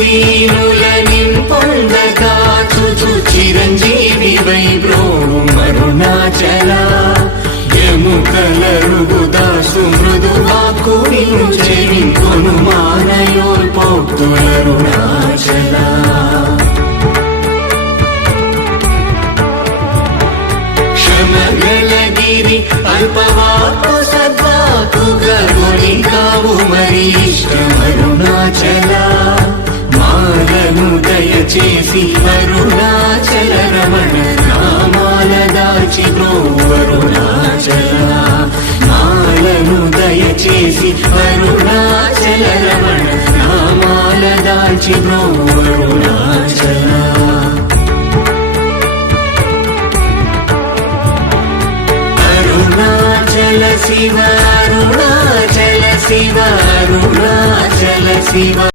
దీనుల నింపొందగాచుచు చిరంజీవివై బ్రోవు అరుణాచల ఎముకలరుగుదాసు మృదువాకు నిన్ను చెవింకొను మానయోల్పోక్తులరుణాచల క్షమగలగిరి అల్పవాకు సద్వాకు గరుని కావు మరి ఇష్టమరుణాచల మాలను దయచేసి అరుణాచల రమణ నామాల దాచి బ్రోవరుణాచల మాలను దయచేసి అరుణాచల రమణ నామాల దాచి బ్రోవరుణాచల అరుణాచల శివ అరుణాచల శివ అరుణాచల శివ